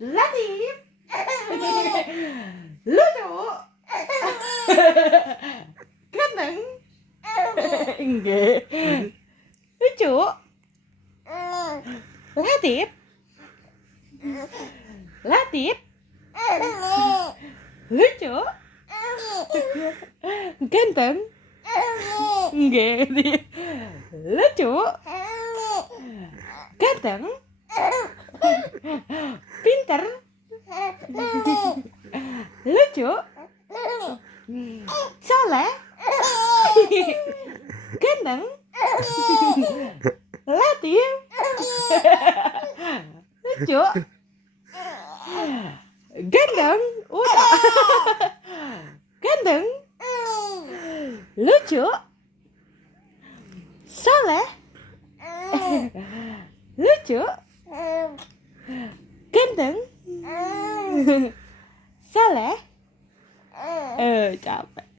Latif. Lucu. Ganteng. Enggak. Lucu. Latif. Latif. Lucu. Ganteng. Enggak. Lucu. Ganteng. Pinter. Lucu. Soleh. Ganteng. Latif. Lucu. Ganteng. Udah. Ganteng. Lucu. Soleh. Lucu. Ganteng. Soleh. Capek.